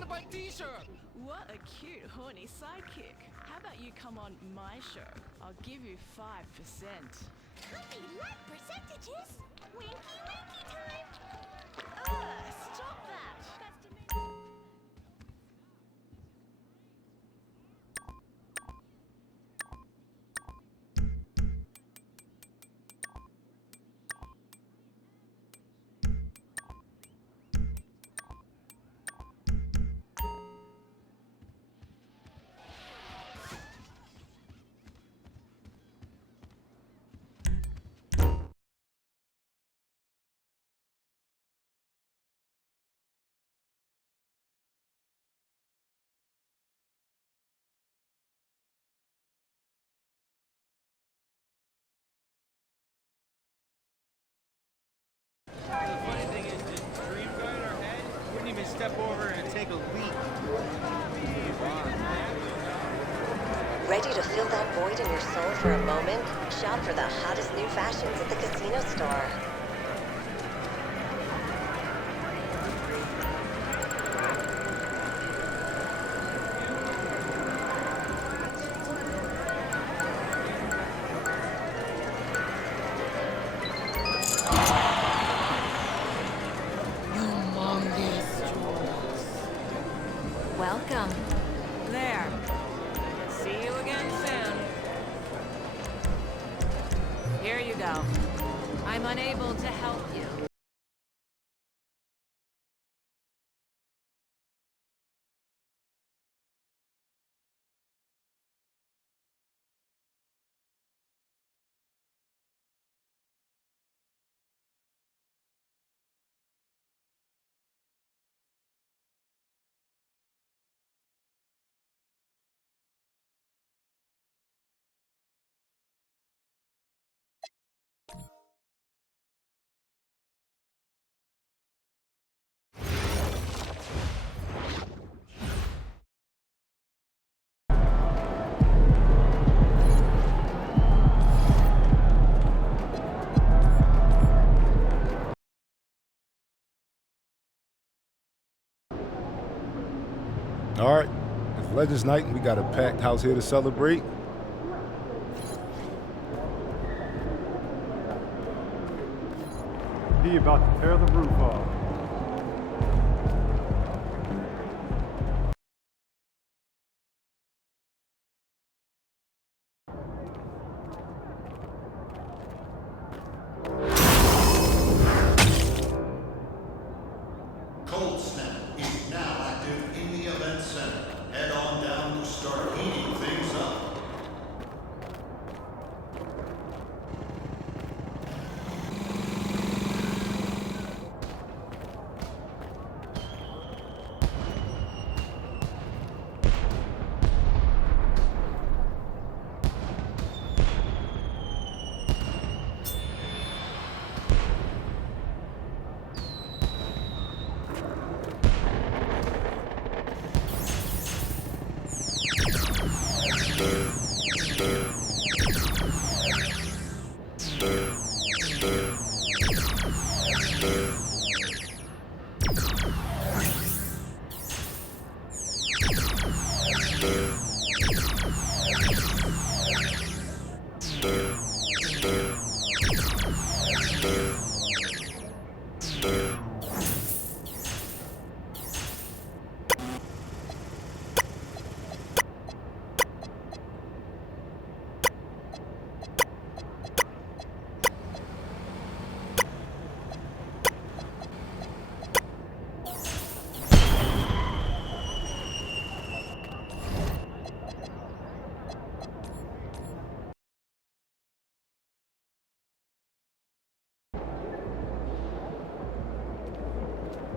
want to buy t-shirt. What a cute, horny sidekick. How about you come on my show? I'll give you 5%. We like percentages. Winky winky time. Stop that. That's demeaning. The funny thing is, this dream guy in our head wouldn't even step over and take a leak. Ready to fill that void in your soul for a moment? Shop for the hottest new fashions at the casino store. Welcome. There. See you again soon. Here you go. I'm unable to help you. All right, it's Legends Night, and we got a packed house here to celebrate. He about to tear the roof off. Cold Snap is now active in the event center. Head on down to start heating things up.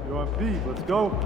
You're on P, let's go.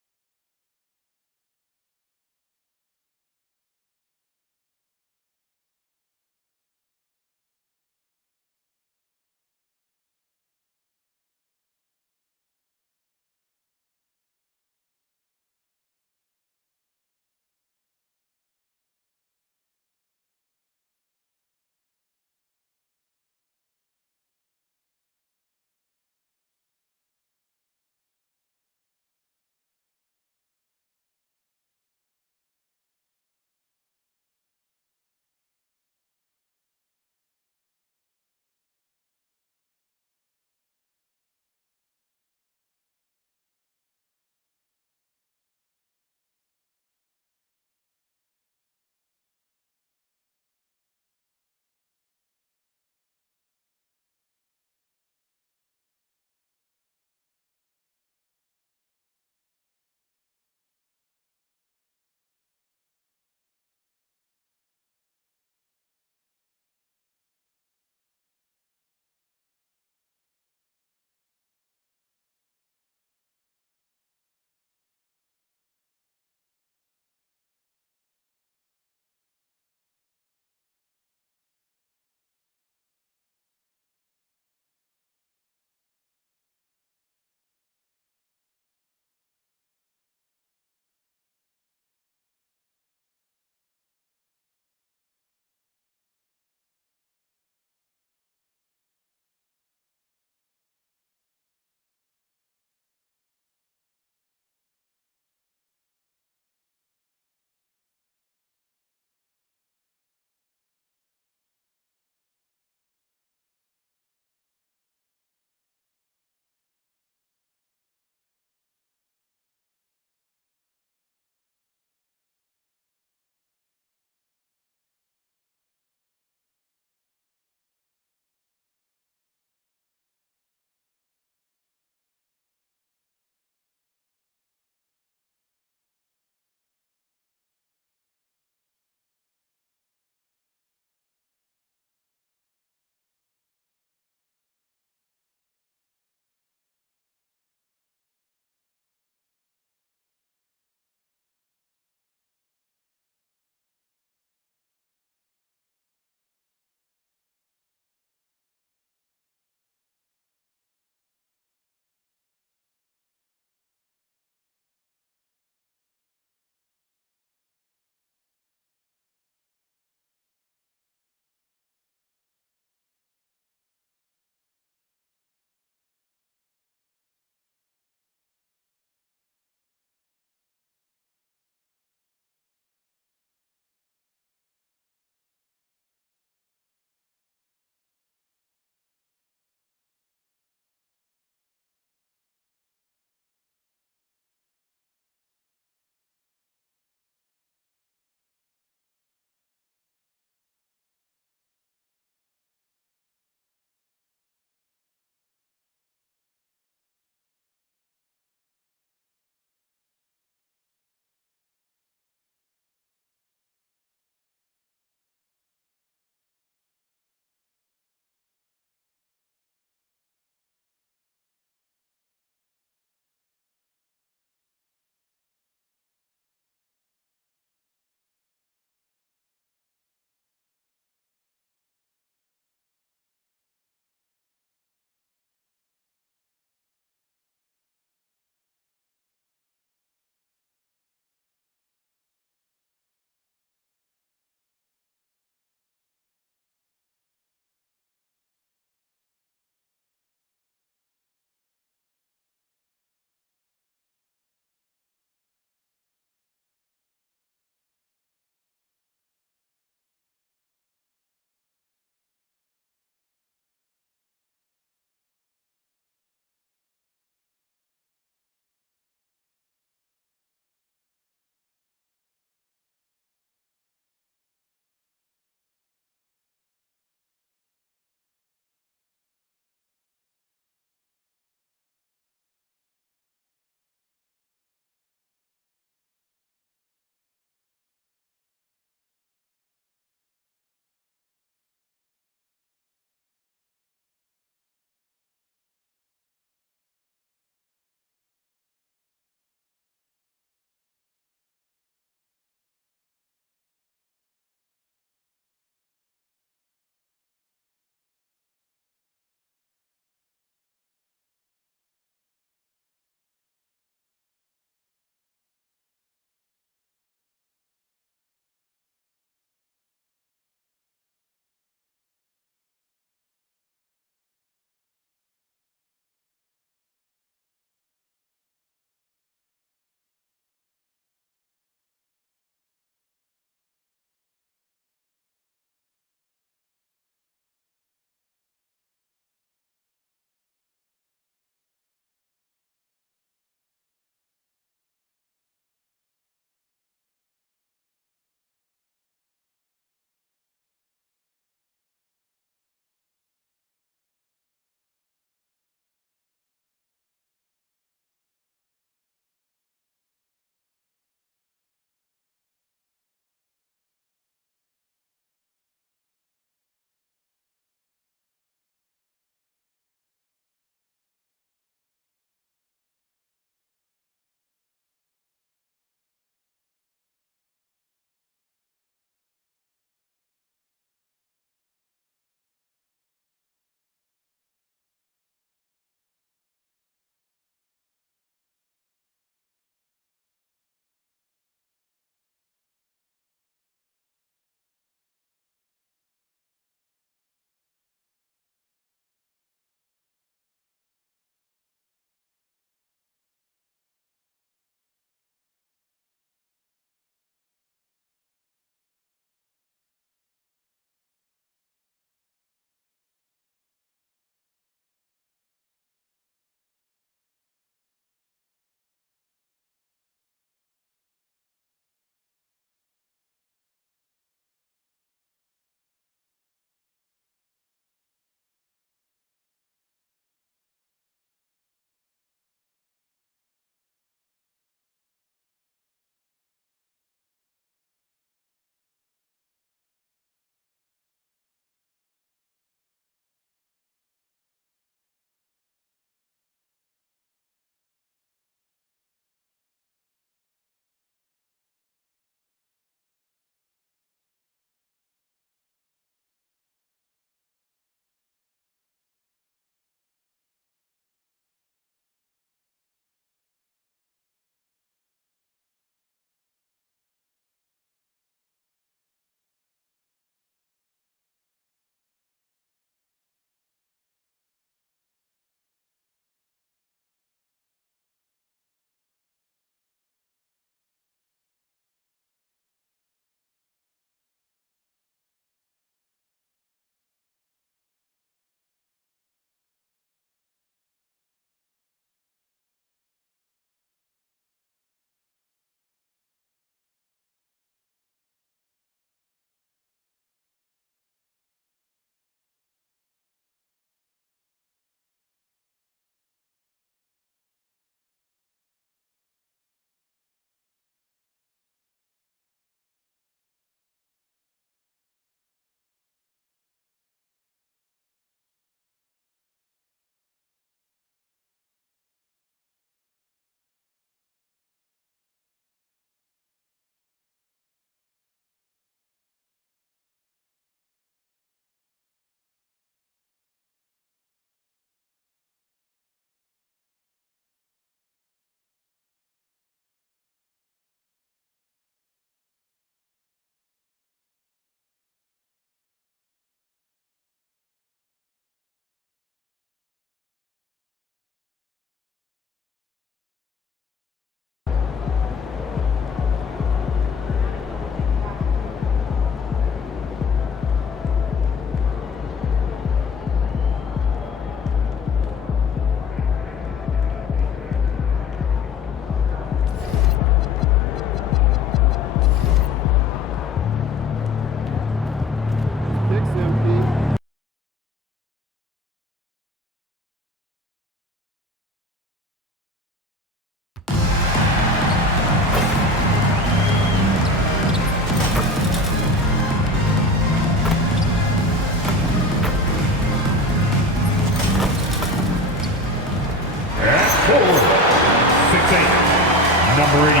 number 88.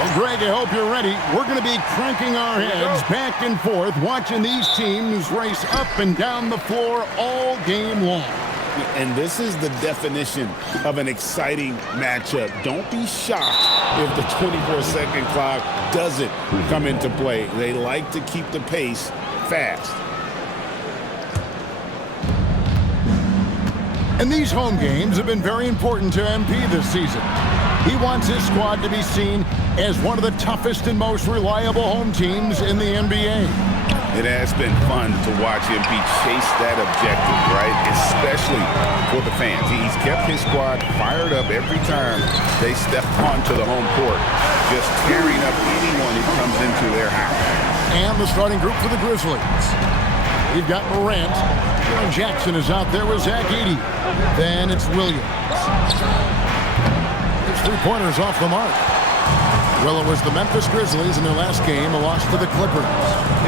Well, Greg, I hope you're ready. We're going to be cranking our heads back and forth, watching these teams race up and down the floor all game long. And this is the definition of an exciting matchup. Don't be shocked if the 24-second clock doesn't come into play. They like to keep the pace fast. And these home games have been very important to MP this season. He wants his squad to be seen as one of the toughest and most reliable home teams in the NBA. It has been fun to watch MP chase that objective, right? Especially for the fans. He's kept his squad fired up every time they step onto the home court, just tearing up anyone who comes into their house. And the starting group for the Grizzlies. You've got Morant. Jaren Jackson is out there with Zach Edey. Then it's Williams. His three-pointers off the mark. Well, it was the Memphis Grizzlies in their last game, a loss to the Clippers.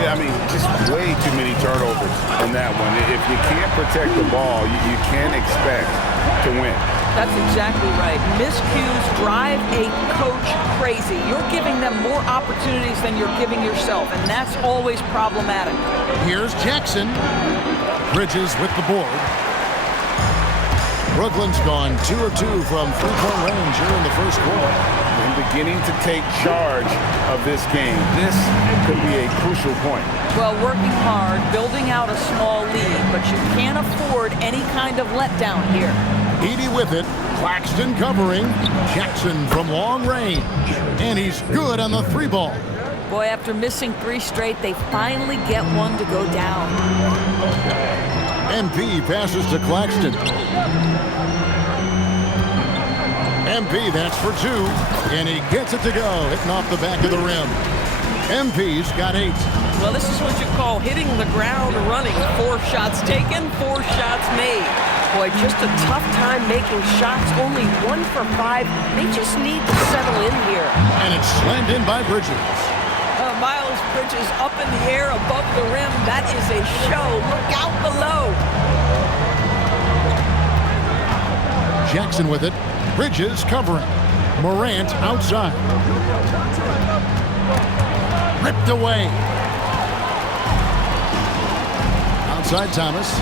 Yeah, I mean, just way too many turnovers in that one. If you can't protect the ball, you can't expect to win. That's exactly right. Miscues drive a coach crazy. You're giving them more opportunities than you're giving yourself, and that's always problematic. Here's Jackson. Bridges with the board. Brooklyn's gone 2 of 2 from three-point range here in the first quarter. And beginning to take charge of this game. This could be a crucial point. Well, working hard, building out a small lead, but you can't afford any kind of letdown here. Edey with it. Claxton covering. Jackson from long range. And he's good on the three ball. Boy, after missing 3 straight, they finally get one to go down. MP passes to Claxton. MP, that's for 2. And he gets it to go, hitting off the back of the rim. MP's got 8. Well, this is what you call hitting the ground running. 4 shots taken, 4 shots made. Boy, just a tough time making shots. Only 1 for 5. They just need to settle in here. And it's slammed in by Bridges. Miles Bridges up in the air above the rim. That is a show. Look out below. Jackson with it. Bridges covering. Morant outside. Ripped away. Outside Thomas.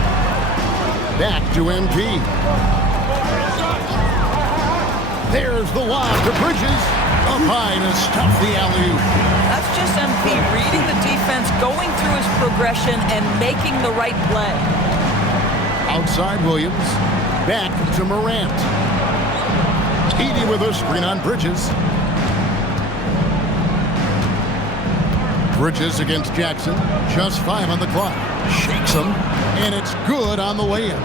Back to MP. There's the lob to Bridges. Up high to stop the alley-oop. That's just MP reading the defense, going through his progression, and making the right play. Outside Williams. Back to Morant. Edey with a screen on Bridges. Bridges against Jackson. Just 5 on the clock. Shakes him. And it's good on the layup.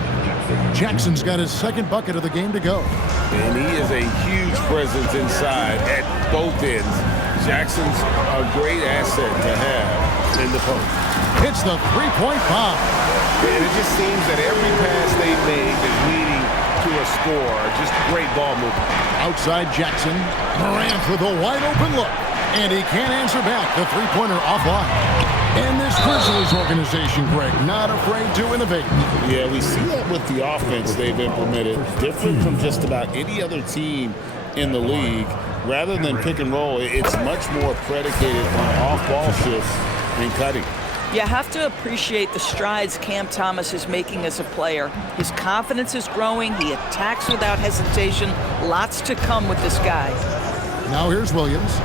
Jackson's got his second bucket of the game to go. And he is a huge presence inside at both ends. Jackson's a great asset to have in the post. Hits the three-point bomb. And it just seems that every pass they make is leading to a score. Just great ball movement. Outside Jackson. Morant with a wide-open look. And he can't answer back. The three-pointer offline. And this Grizzlies organization, Greg, not afraid to innovate. Yeah, we see that with the offense they've implemented. Different from just about any other team in the league. Rather than pick and roll, it's much more predicated on off-ball shifts and cutting. You have to appreciate the strides Cam Thomas is making as a player. His confidence is growing. He attacks without hesitation. Lots to come with this guy. Now here's Williams.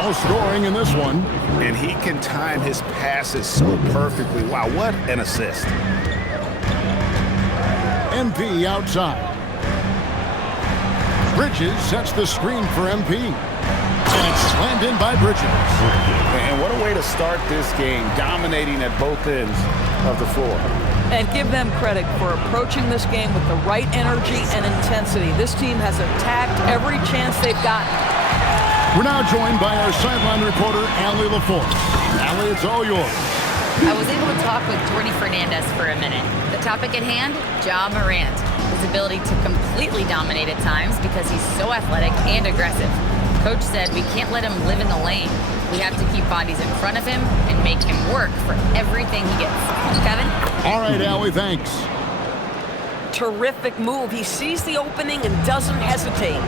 No scoring in this one. And he can time his passes so perfectly. Wow, what an assist. MP outside. Bridges sets the screen for MP. And it's slammed in by Bridges. And what a way to start this game, dominating at both ends of the floor. And give them credit for approaching this game with the right energy and intensity. This team has attacked every chance they've gotten. We're now joined by our sideline reporter, Allie LaForce. Allie, it's all yours. I was able to talk with Jordi Fernandez for a minute. The topic at hand, Ja Morant. His ability to completely dominate at times because he's so athletic and aggressive. Coach said we can't let him live in the lane. We have to keep bodies in front of him and make him work for everything he gets. Kevin? All right, Allie, thanks. Terrific move. He sees the opening and doesn't hesitate.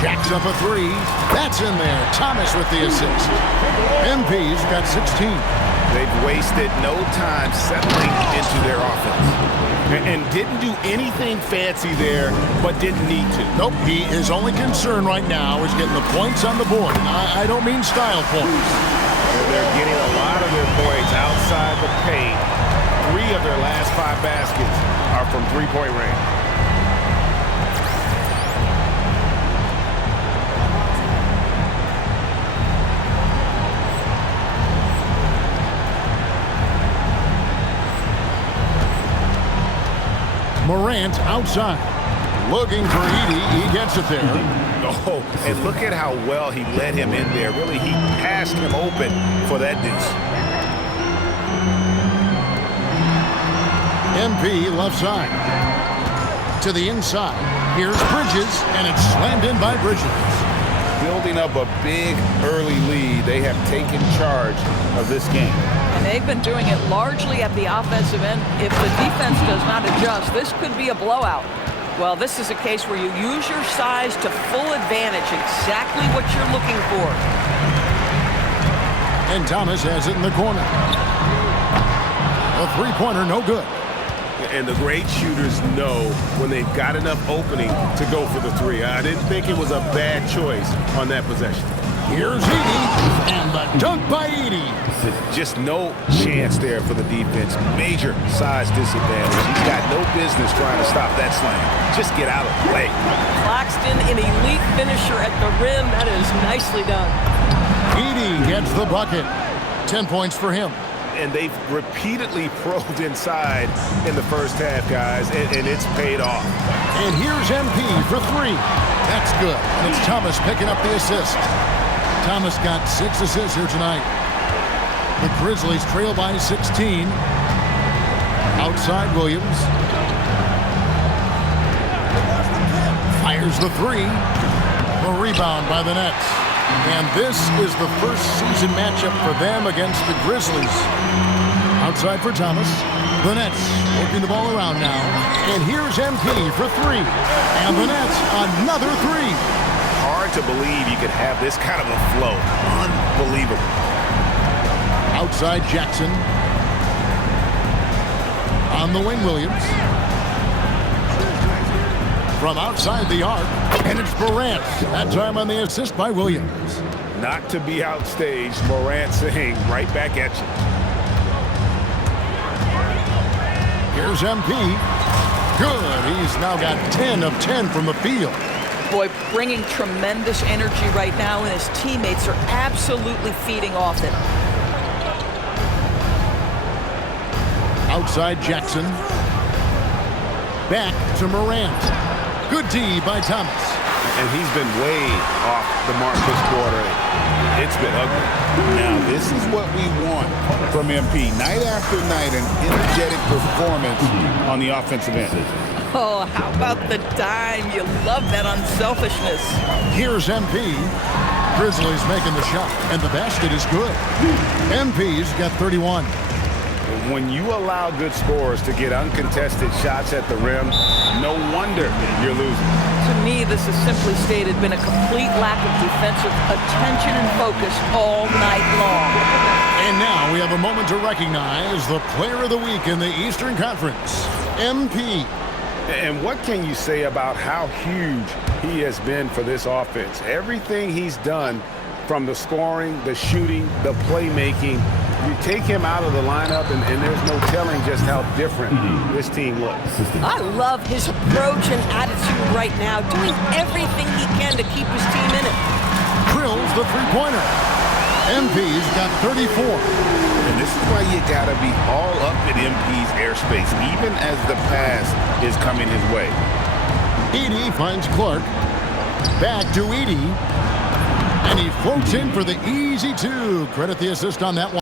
Jacks up a three. That's in there. Thomas with the assist. MP's got 16. They've wasted no time settling into their offense. And didn't do anything fancy there, but didn't need to. Nope, his only concern right now is getting the points on the board. I don't mean style points. They're getting a lot of their points outside the paint. 3 of their last 5 baskets are from three-point range. Morant outside. Looking for Edey. He gets it there. Oh, and look at how well he led him in there. Really, he passed him open for that deuce. MP left side. To the inside. Here's Bridges, and it's slammed in by Bridges. Building up a big early lead. They have taken charge of this game. And they've been doing it largely at the offensive end. If the defense does not adjust, this could be a blowout. Well, this is a case where you use your size to full advantage, exactly what you're looking for. And Thomas has it in the corner. A three-pointer, no good. And the great shooters know when they've got enough opening to go for the three. I didn't think it was a bad choice on that possession. Here's Edey, and the dunk by Edey. Just no chance there for the defense. Major size disadvantage. He's got no business trying to stop that slam. Just get out of the way. Claxton, an elite finisher at the rim. That is nicely done. Edey gets the bucket. 10 points for him. And they've repeatedly probed inside in the first half, guys, and it's paid off. And here's MP for 3. That's good. And it's Thomas picking up the assist. Thomas got 6 assists here tonight. The Grizzlies trail by 16. Outside Williams. Fires the 3. The rebound by the Nets. And this is the first season matchup for them against the Grizzlies. Outside for Thomas. The Nets working the ball around now. And here's MP for 3. And the Nets, another 3. Hard to believe you could have this kind of a flow. Unbelievable. Outside Jackson. On the wing, Williams. From outside the arc, and it's Morant. That time on the assist by Williams. Not to be outstaged, Morant saying right back at you. Here's MP. Good. He's now got 10 of 10 from the field. Boy, bringing tremendous energy right now, and his teammates are absolutely feeding off it. Outside Jackson. Back to Morant. Good D by Thomas. And he's been way off the mark this quarter. It's been ugly. Now, this is what we want from MP. Night after night, an energetic performance on the offensive end. Oh, how about the dime? You love that unselfishness. Here's MP. Grizzlies making the shot, and the basket is good. MP's got 31. When you allow good scorers to get uncontested shots at the rim, no wonder you're losing. To me, this has simply stated been a complete lack of defensive attention and focus all night long. And now we have a moment to recognize the player of the week in the Eastern Conference, MP. And what can you say about how huge he has been for this offense? Everything he's done, from the scoring, the shooting, the playmaking, you take him out of the lineup, and there's no telling just how different this team looks. I love his approach and attitude right now, doing everything he can to keep his team in it. Drills the three-pointer. MP's got 34. And this is why you got to be all up in MP's airspace, even as the pass is coming his way. Edey finds Clark. Back to Edey. And he floats in for the easy 2. Credit the assist on that one.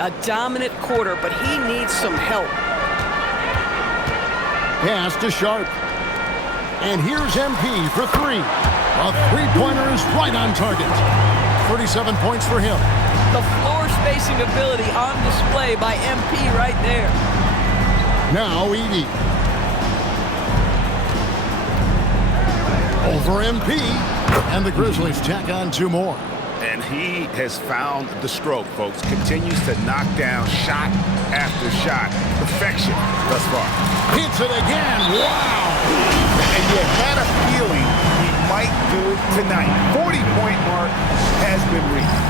A dominant quarter, but he needs some help. Pass to Sharp. And here's MP for three. A three-pointer is right on target. 37 points for him. The floor spacing ability on display by MP right there. Now Edey. Over MP. And the Grizzlies tack on two more. And he has found the stroke, folks. Continues to knock down shot after shot. Perfection thus far. Hits it again. Wow. And you had a feeling he might do it tonight. 40-point mark has been reached.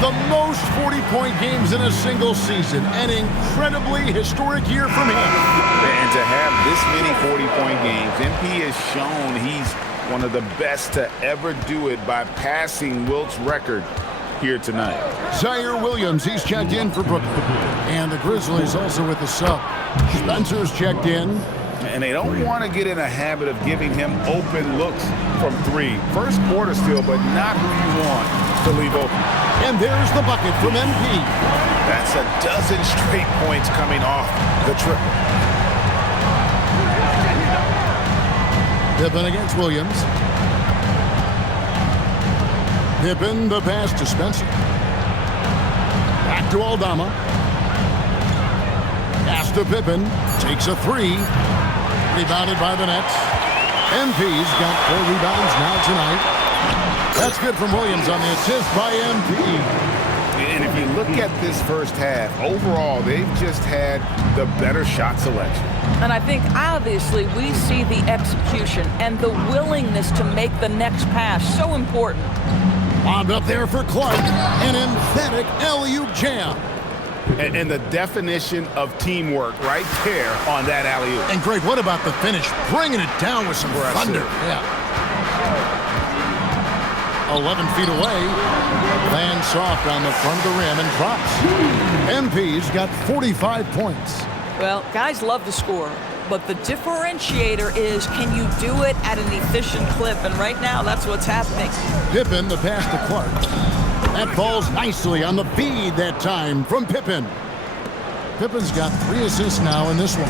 The most 40-point games in a single season. An incredibly historic year from him. And to have this many 40-point games, MP has shown he's one of the best to ever do it by passing Wilt's record here tonight. Zaire Williams, he's checked in for Brooklyn. And the Grizzlies also with the sub. Spencer's checked in. And they don't want to get in a habit of giving him open looks from three. First quarter still, but not who you want to leave open. And there's the bucket from MP. That's a dozen straight points coming off the triple. Pippen against Williams. Pippen, the pass to Spencer. Back to Aldama. Pass to Pippen. Takes a three. Rebounded by the Nets. MP's got 4 rebounds now tonight. That's good from Williams on the assist by MP. And if you look at this first half, overall, they've just had the better shot selection. And I think, obviously, we see the execution and the willingness to make the next pass so important. Bombed up there for Clark. An emphatic alley-oop jam. And the definition of teamwork right there on that alley-oop. And Greg, what about the finish? Bringing it down with some thunder. Yeah. 11 feet away. Lands soft on the front of the rim and drops. MP's got 45 points. Well, guys love to score, but the differentiator is, can you do it at an efficient clip? And right now, that's what's happening. Pippen, the pass to Clark. That falls nicely on the feed that time from Pippen. Pippen's got 3 assists now in this one.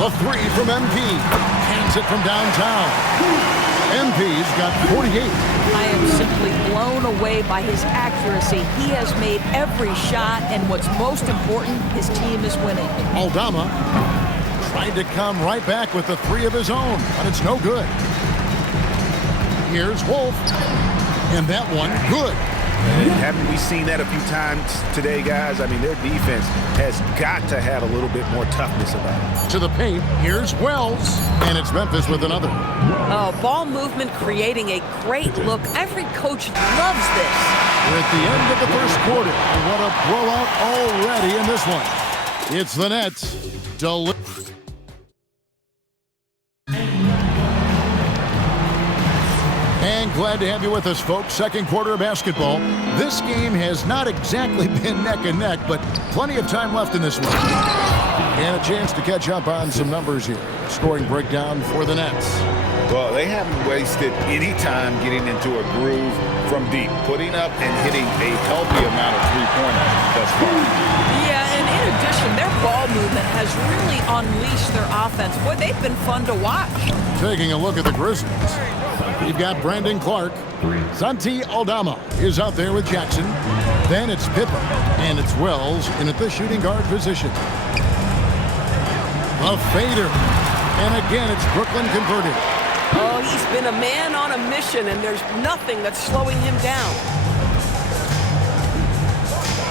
A three from MP. Hands it from downtown. MP's got 48. I am simply blown away by his accuracy. He has made every shot, and what's most important, his team is winning. Aldama tried to come right back with the 3 of his own, but it's no good. Here's Wolf, and that one good. Haven't we seen that a few times today, guys? I mean, their defense has got to have a little bit more toughness about it. To the paint, here's Wells, and it's Memphis with another. Ball movement creating a great look. Every coach loves this. We're at the end of the first quarter, and what a blowout already in this one. It's the Nets. And glad to have you with us, folks. Second quarter of basketball. This game has not exactly been neck and neck, but plenty of time left in this one. And a chance to catch up on some numbers here. Scoring breakdown for the Nets. Well, they haven't wasted any time getting into a groove from deep, putting up and hitting a healthy amount of three-pointers thus far. Yeah, and in addition, their ball movement has really unleashed their offense. Boy, they've been fun to watch. Taking a look at the Grizzlies. You've got Brandon Clark. Santi Aldama is out there with Jackson. Then it's Pippen, and it's Wells in at the shooting guard position. A fader. And again, it's Brooklyn converted. Oh, he's been a man on a mission, and there's nothing that's slowing him down.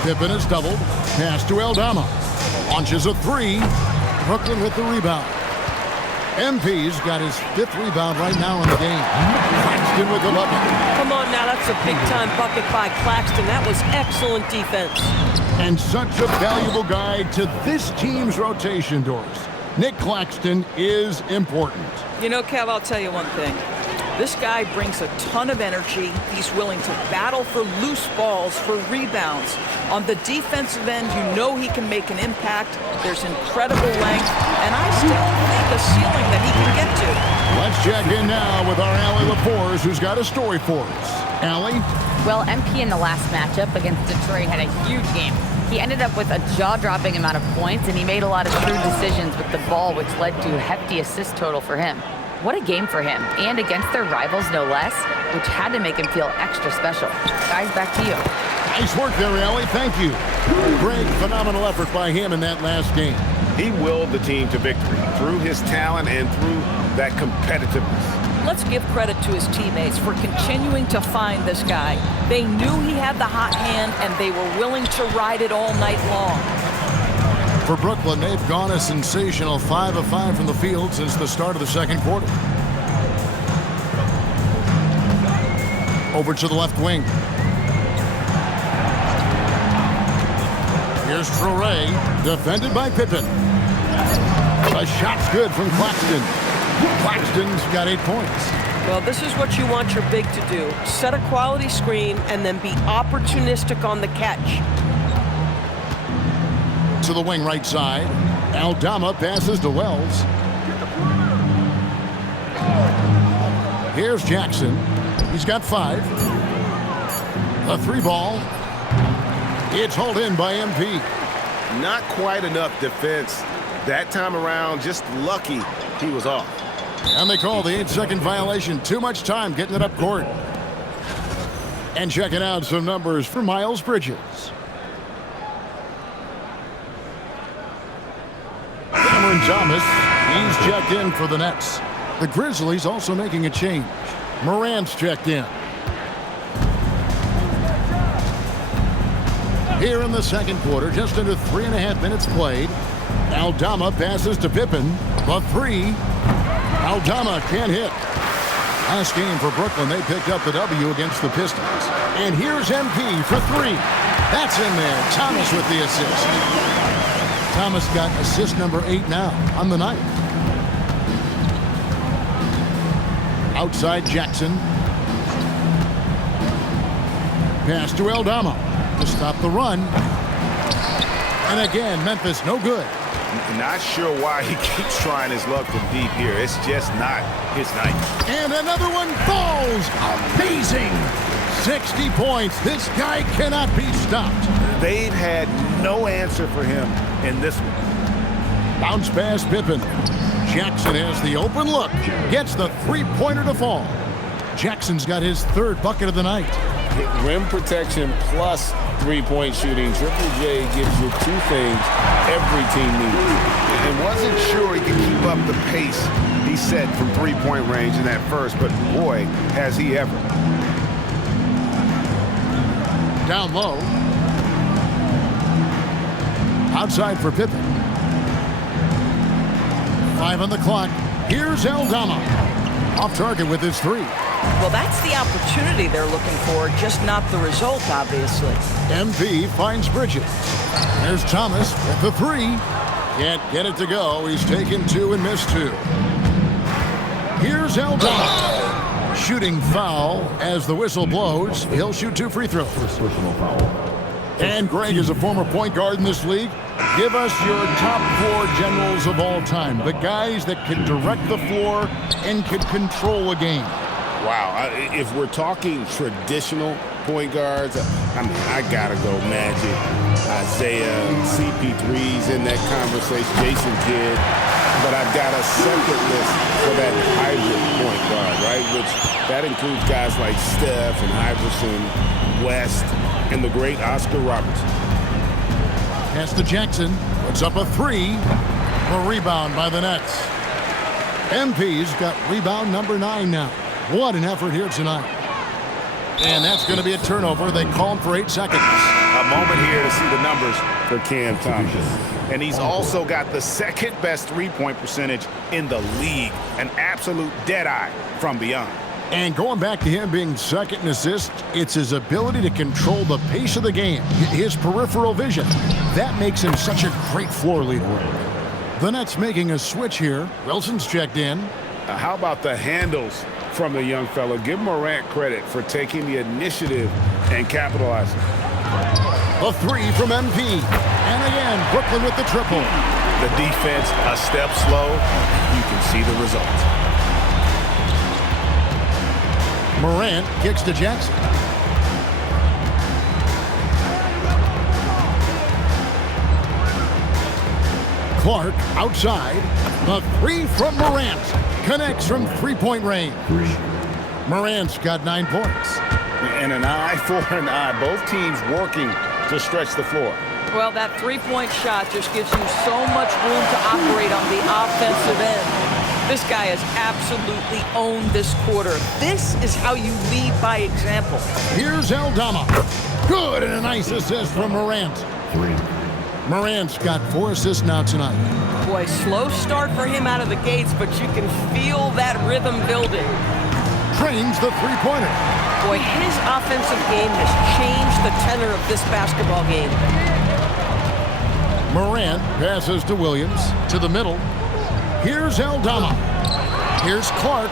Pippen is doubled. Pass to Aldama. Launches a three. Brooklyn with the rebound. MP's got his 5th rebound right now in the game. Claxton with the bucket. Come on now, that's a big-time bucket by Claxton. That was excellent defense. And such a valuable guy to this team's rotation doors. Nick Claxton is important. You know, Kev, I'll tell you one thing. This guy brings a ton of energy. He's willing to battle for loose balls, for rebounds. On the defensive end, you know he can make an impact. There's incredible length, and I still think a ceiling that he can get to. Let's check in now with our Allie LaForce, who's got a story for us. Allie? Well, MP in the last matchup against Detroit had a huge game. He ended up with a jaw-dropping amount of points, and he made a lot of shrewd decisions with the ball, which led to a hefty assist total for him. What a game for him, and against their rivals no less, which had to make him feel extra special. Guys, back to you. Nice work there, Allie. Thank you. Great, phenomenal effort by him in that last game. He willed the team to victory through his talent and through that competitiveness. Let's give credit to his teammates for continuing to find this guy. They knew he had the hot hand, and they were willing to ride it all night long. For Brooklyn, they've gone a sensational 5 of 5 from the field since the start of the second quarter. Over to the left wing. Here's Traore, defended by Pippen. A shot's good from Claxton. Claxton's got 8 points. Well, this is what you want your big to do. Set a quality screen and then be opportunistic on the catch. To the wing right side. Aldama passes to Wells. Here's Jackson. He's got 5. A 3 ball. It's hauled in by MP. Not quite enough defense that time around. Just lucky he was off. And they call the 8-second violation. Too much time getting it up court. And checking out some numbers for Miles Bridges. Cameron Thomas, he's checked in for the Nets. The Grizzlies also making a change. Morant's checked in. Here in the second quarter, just under 3.5 minutes played. Aldama passes to Pippen. The 3. Aldama can't hit. Last game for Brooklyn, they picked up the W against the Pistons. And here's MP for 3. That's in there. Thomas with the assist. Thomas got assist number 8 now on the night. Outside Jackson. Pass to Aldama to stop the run. And again, Memphis no good. Not sure why he keeps trying his luck from deep here. It's just not his night. And another one falls. Amazing. 60 points. This guy cannot be stopped. They've had no answer for him in this one. Bounce pass Pippen. Jackson has the open look. Gets the 3-pointer to fall. Jackson's got his 3rd bucket of the night. Rim protection plus 3-point shooting. Triple J gives you 2 things every team needs. And wasn't sure he could keep up the pace he set from 3-point range in that first, but boy, has he ever. Down low. Outside for Pippen. 5 on the clock. Here's Aldama. Off target with his 3. Well, that's the opportunity they're looking for, just not the result, obviously. MP finds Bridges. There's Thomas with the 3. Can't get it to go. He's taken 2 and missed 2. Here's Aldama. Shooting foul as the whistle blows. He'll shoot 2 free throws. And Greg is a former point guard in this league. Give us your top 4 generals of all time. The guys that can direct the floor and can control a game. Wow, if we're talking traditional point guards, I mean, I gotta go Magic, Isaiah, CP3's in that conversation, Jason Kidd, but I've got a separate list for that hybrid point guard, right? Which that includes guys like Steph and Iverson, West, and the great Oscar Robertson. Pass to Jackson, puts up a 3. A rebound by the Nets. MP's got rebound number 9 now. What an effort here tonight. And that's going to be a turnover. They call him for 8 seconds. A moment here to see the numbers for Cam Thomas. And he's also got the 2nd best 3-point percentage in the league. An absolute dead-eye from beyond. And going back to him being 2nd in assists, it's his ability to control the pace of the game. His peripheral vision. That makes him such a great floor leader. The Nets making a switch here. Wilson's checked in. How about the handles from the young fella? Give Morant credit for taking the initiative and capitalizing. A 3 from MP. And again, Brooklyn with the triple. The defense a step slow. You can see the result. Morant kicks to Jackson. Clark outside. The three from Morant. Connects from three-point range. Morant's got 9 points. And an eye for an eye. Both teams working to stretch the floor. Well, that three-point shot just gives you so much room to operate on the offensive end. This guy has absolutely owned this quarter. This is how you lead by example. Here's Aldama. Good, and a nice assist from Morant. Morant's got 4 assists now tonight. Boy, slow start for him out of the gates, but you can feel that rhythm building. Trains the three-pointer. Boy, his offensive game has changed the tenor of this basketball game. Morant passes to Williams. To the middle. Here's Aldama. Here's Clark.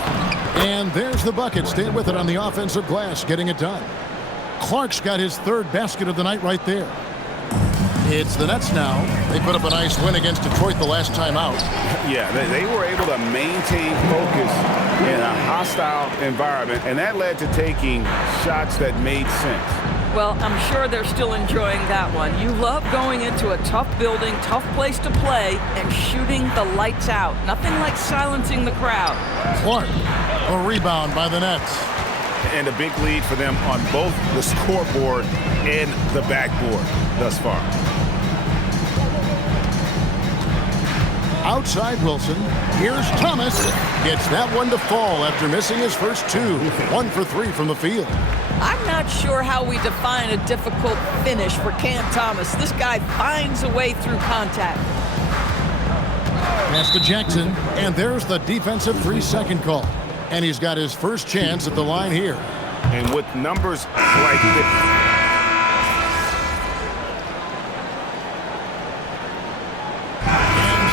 And there's the bucket. Staying with it on the offensive glass, getting it done. Clark's got his 3rd basket of the night right there. It's the Nets now. They put up a nice win against Detroit the last time out. Yeah, they were able to maintain focus in a hostile environment, and that led to taking shots that made sense. Well, I'm sure they're still enjoying that one. You love going into a tough building, tough place to play, and shooting the lights out. Nothing like silencing the crowd. Clark, a rebound by the Nets. And a big lead for them on both the scoreboard and the backboard thus far. Outside Wilson. Here's Thomas. Gets that one to fall after missing his first 2. 1 for 3 from the field. I'm not sure how we define a difficult finish for Cam Thomas. This guy finds a way through contact. Pass to Jackson, and there's the defensive 3-second call. And he's got his first chance at the line here. And with numbers like this.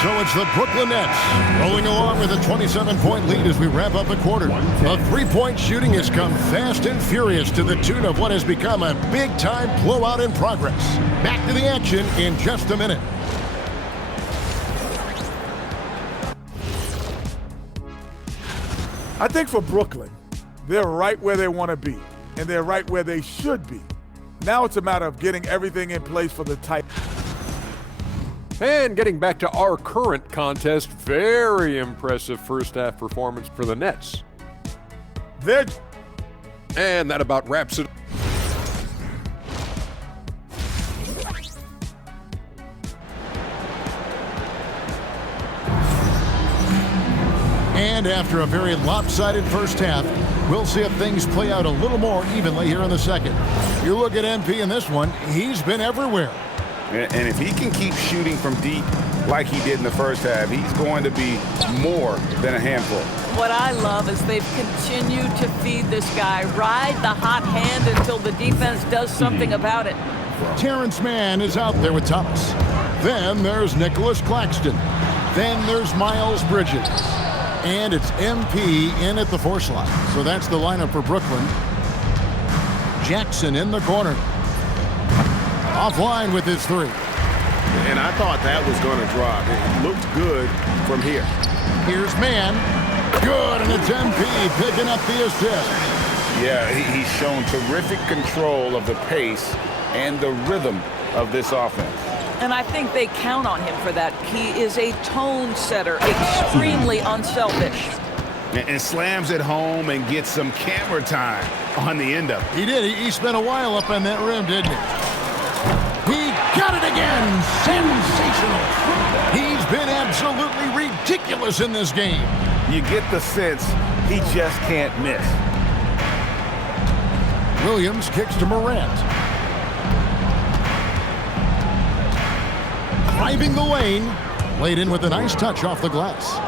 So it's the Brooklyn Nets rolling along with a 27-point lead as we wrap up a quarter. The three-point shooting has come fast and furious to the tune of what has become a big-time blowout in progress. Back to the action in just a minute. I think for Brooklyn, they're right where they want to be, and they're right where they should be. Now it's a matter of getting everything in place for the title. And getting back to our current contest, very impressive first-half performance for the Nets. And that about wraps it. And after a very lopsided first half, we'll see if things play out a little more evenly here in the second. You look at MP in this one, he's been everywhere. And if he can keep shooting from deep like he did in the first half, he's going to be more than a handful. What I love is they've continued to feed this guy, ride the hot hand until the defense does something about it. Terrence Mann is out there with Thomas. Then there's Nicholas Claxton. Then there's Miles Bridges. And it's MP in at the 4 slot. So that's the lineup for Brooklyn. Jackson in the corner. Offline with his 3. And I thought that was going to drop. It looked good from here. Here's Mann. Good, and it's MP picking up the assist. Yeah, he's shown terrific control of the pace and the rhythm of this offense. And I think they count on him for that. He is a tone setter, extremely unselfish. And slams it home and gets some camera time on the end of it. He did. He spent a while up on that rim, didn't he? He got it again. Sensational. He's been absolutely ridiculous in this game. You get the sense he just can't miss. Williams kicks to Morant. Driving the lane. Laid in with a nice touch off the glass.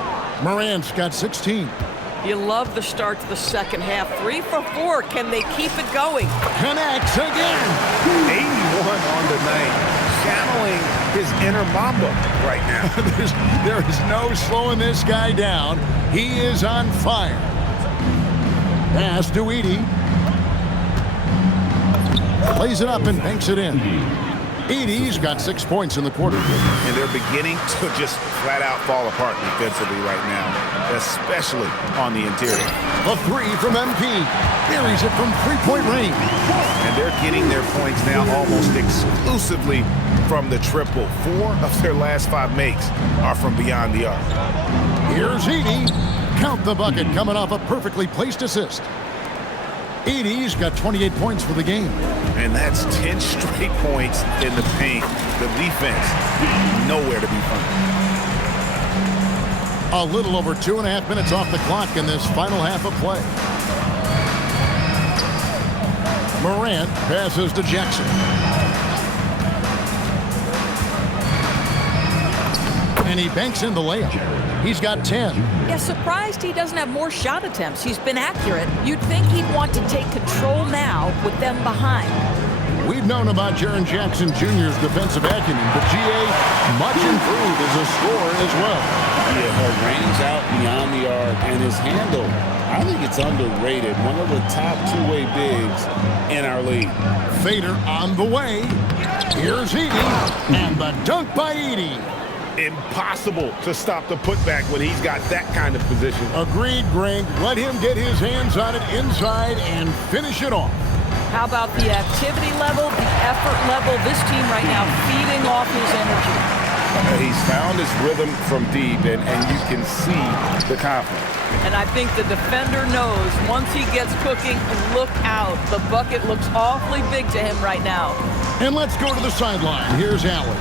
Morant's got 16. You love the start to the second half. 3 for 4. Can they keep it going? Connects again. 81 on the night. Channeling his inner Mamba right now. there is no slowing this guy down. He is on fire. Pass to Edey. Plays it up and banks it in. Edey's got 6 points in the quarter. And they're beginning to just flat out fall apart defensively right now, especially on the interior. A three from MP. Buries it from three-point range. And they're getting their points now almost exclusively from the triple. 4 of their last 5 makes are from beyond the arc. Here's Edey. Count the bucket coming off a perfectly placed assist. Edey's got 28 points for the game. And that's 10 straight points in the paint. The defense, nowhere to be found. A little over 2.5 minutes off the clock in this final half of play. Morant passes to Jackson. And he banks in the layup. He's got 10. Yeah, surprised he doesn't have more shot attempts. He's been accurate. You'd think he'd want to take control now with them behind. We've known about Jaren Jackson Jr.'s defensive acumen, but GA much improved as a scorer as well. Yeah, her range out beyond the arc and his handle, I think it's underrated. One of the top two-way bigs in our league. Fader on the way. Here's Edey, and the dunk by Edey. Impossible to stop the putback when he's got that kind of position. Agreed, Greg. Let him get his hands on it inside and finish it off. How about the activity level, the effort level? This team right now feeding off his energy. He's found his rhythm from deep, and you can see the confidence. And I think the defender knows once he gets cooking, look out. The bucket looks awfully big to him right now. And let's go to the sideline. Here's Allen.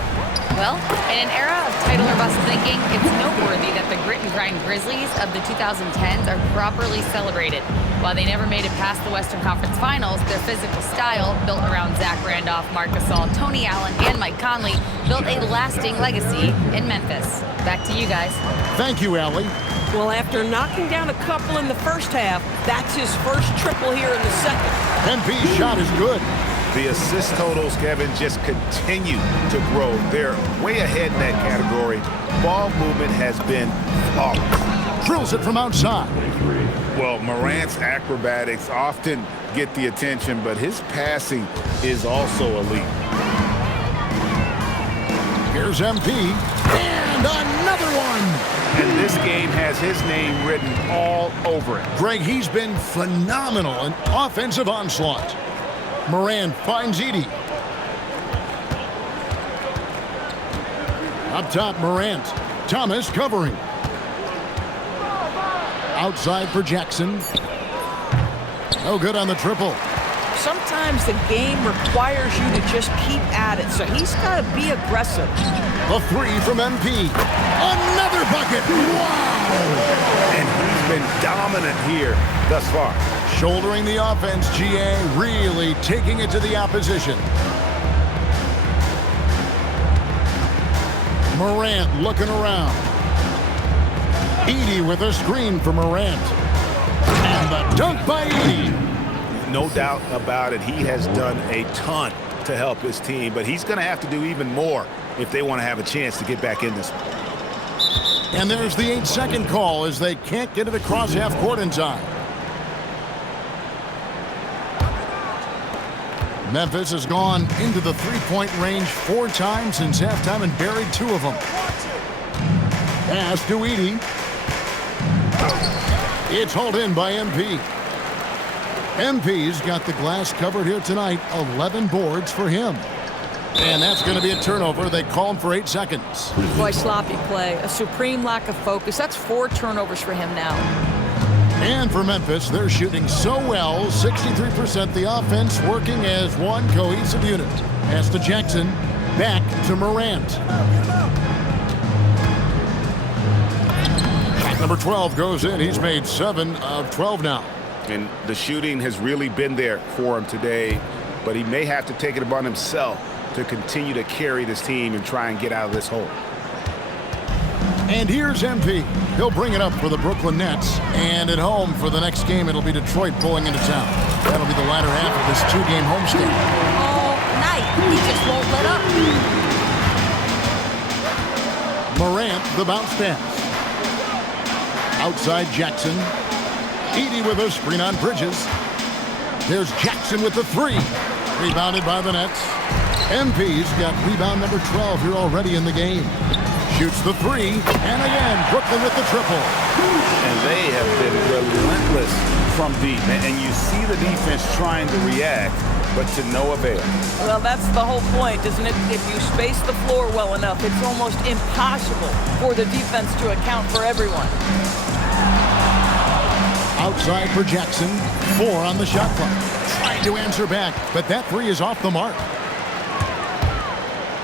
Well, in an era of title or bust thinking, it's noteworthy that the grit and grind Grizzlies of the 2010s are properly celebrated. While they never made it past the Western Conference Finals, their physical style, built around Zach Randolph, Marc Gasol, Tony Allen, and Mike Conley, built a lasting legacy in Memphis. Back to you guys. Thank you, Allie. Well, after knocking down a couple in the first half, that's his first triple here in the second. MP's shot is good. The assist totals, Kevin, just continue to grow. They're way ahead in that category. Ball movement has been flawless. Drills it from outside. Well, Morant's acrobatics often get the attention, but his passing is also elite. Here's MP, and another one. And this game has his name written all over it. Greg, he's been phenomenal in offensive onslaught. Morant finds Edey. Up top, Morant. Thomas covering. Outside for Jackson. No good on the triple. Sometimes the game requires you to just keep at it, so he's got to be aggressive. A three from MP. Another bucket. Wow! And he's been dominant here thus far. Shouldering the offense, GA really taking it to the opposition. Morant looking around. Edey with a screen for Morant. And the dunk by Edey. No doubt about it, he has done a ton to help his team, but he's going to have to do even more if they want to have a chance to get back in this one. And there's the 8-second call as they can't get it across half court in time. Memphis has gone into the three-point range 4 times since halftime and buried 2 of them. Pass to Edey. It's hauled in by MP. MP's got the glass covered here tonight. 11 boards for him. And that's going to be a turnover. They call him for 8 seconds. Boy, sloppy play. A supreme lack of focus. That's 4 turnovers for him now. And for Memphis, they're shooting so well, 63%, the offense working as one cohesive unit. Pass to Jackson, back to Morant. Number 12 goes in. He's made 7 of 12 now. And the shooting has really been there for him today, but he may have to take it upon himself to continue to carry this team and try and get out of this hole. And here's MP. He'll bring it up for the Brooklyn Nets. And at home for the next game, it'll be Detroit pulling into town. That'll be the latter half of this 2-game homestand. All night. He just won't let up. Morant, the bounce pass. Outside Jackson. Edey with a screen on Bridges. There's Jackson with the 3. Rebounded by the Nets. MP's got rebound number 12 here already in the game. Shoots the three, and again, Brooklyn with the triple. And they have been relentless from deep. And you see the defense trying to react, but to no avail. Well, that's the whole point, isn't it? If you space the floor well enough, it's almost impossible for the defense to account for everyone. Outside for Jackson, 4 on the shot clock. Trying to answer back, but that three is off the mark.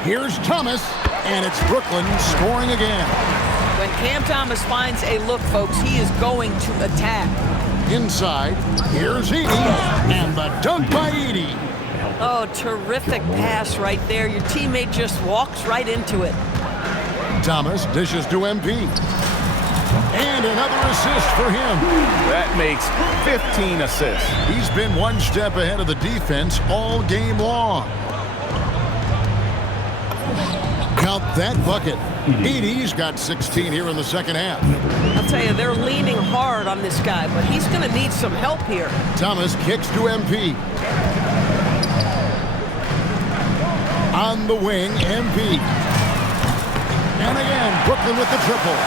Here's Thomas, and it's Brooklyn scoring again. When Cam Thomas finds a look, folks, he is going to attack. Inside, here's Edey, and the dunk by Edey. Oh, terrific pass right there. Your teammate just walks right into it. Thomas dishes to MP. And another assist for him. That makes 15 assists. He's been one step ahead of the defense all game long. Count that bucket. Edey's got 16 here in the second half. I'll tell you, they're leaning hard on this guy, but he's going to need some help here. Thomas kicks to MP. On the wing, MP. And again, Brooklyn with the triple.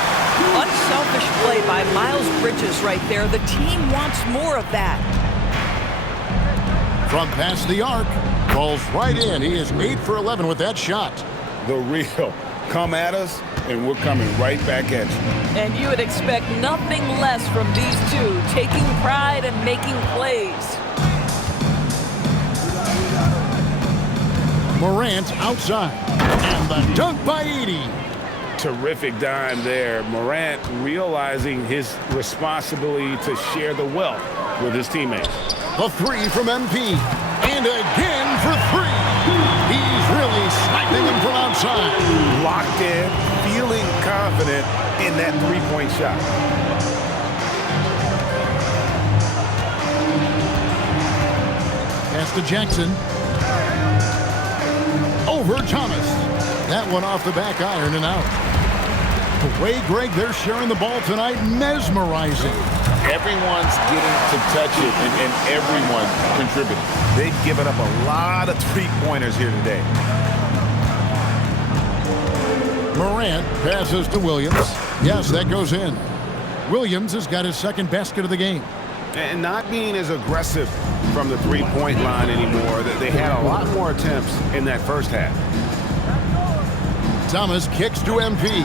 Unselfish play by Miles Bridges right there. The team wants more of that. From past the arc, falls right in. He is 8 for 11 with that shot. The real come at us, and we're coming right back at you. And you would expect nothing less from these two, taking pride and making plays. Morant outside, and the dunk by Edey. Terrific dime there. Morant realizing his responsibility to share the wealth with his teammates. The three from MP, and again for three. He's really sniping him from outside. Locked in, feeling confident in that three-point shot. Pass to Jackson. Over Thomas. That one off the back iron and out. The way, Greg, they're sharing the ball tonight, mesmerizing. Everyone's getting to touch it, and everyone contributing. They've given up a lot of three-pointers here today. Morant passes to Williams. Yes, that goes in. Williams has got his second basket of the game. And not being as aggressive from the three-point line anymore. They had a lot more attempts in that first half. Thomas kicks to MP.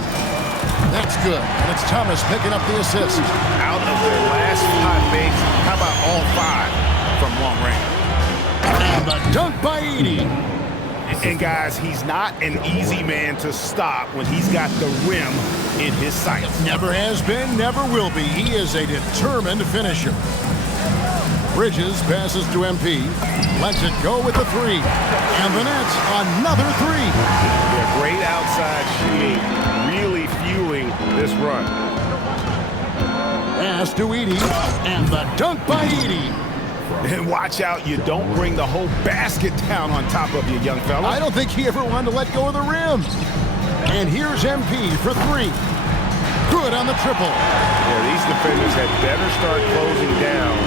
That's good. And it's Thomas picking up the assist. Out of their last 5 makes, how about all 5 from long range? And the dunk by Edey. And guys, he's not an easy man to stop when he's got the rim in his sights. Never has been, never will be. He is a determined finisher. Bridges passes to MP. Lets it go with the three. And the Nets, another three. Yeah, great outside shooting, really fueling this run. Pass to Edey. And the dunk by Edey. And watch out, you don't bring the whole basket down on top of you, young fella. I don't think he ever wanted to let go of the rim. And here's MP for three. Good on the triple. Yeah, these defenders had better start closing down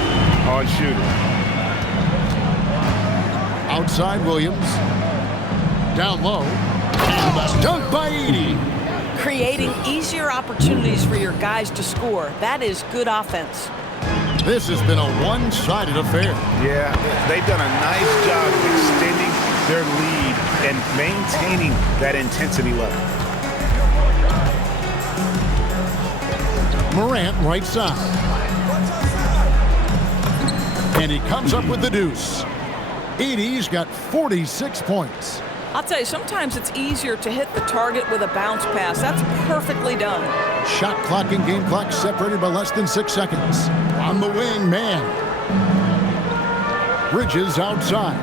on shooting. Outside Williams. Down low. And the dunk by Edey. Creating easier opportunities for your guys to score. That is good offense. This has been a one-sided affair. Yeah, they've done a nice job of extending their lead and maintaining that intensity level. Morant right side. And he comes up with the deuce. Edey's got 46 points. I'll tell you, sometimes it's easier to hit the target with a bounce pass. That's perfectly done. Shot clock and game clock separated by less than 6 seconds. On the wing, man. Bridges outside.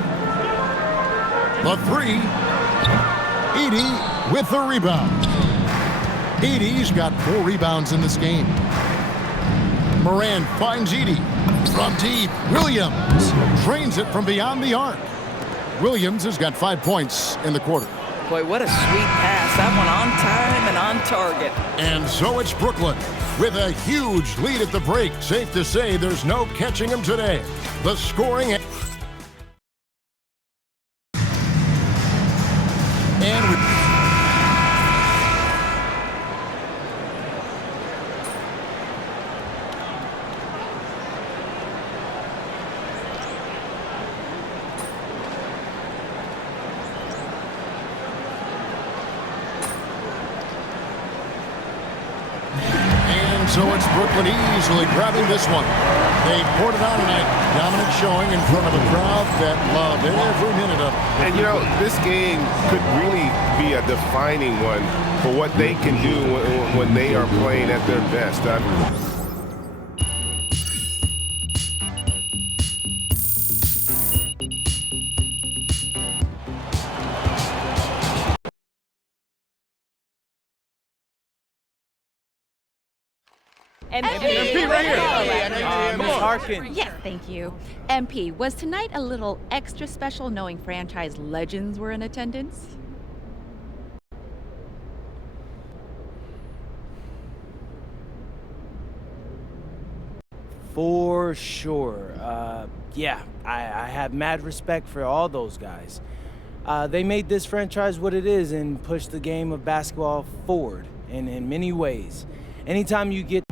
The three. Edey with the rebound. Edey's got 4 rebounds in this game. Moran finds Edey. From deep, Williams drains it from beyond the arc. Williams has got 5 points in the quarter. Boy, what a sweet pass. That one on time and on target. And so it's Brooklyn with a huge lead at the break. Safe to say there's no catching them today. The scoring so it's Brooklyn easily grabbing this one. They poured it on tonight. Dominant showing in front of a crowd that loved every minute of it. And you know, this game could really be a defining one for what they can do when they are playing at their best. MP right here. Ms. Harkin. Yes, thank you. MP, was tonight a little extra special knowing franchise legends were in attendance? For sure. Yeah, I have mad respect for all those guys. They made this franchise what it is and pushed the game of basketball forward in many ways. Anytime you get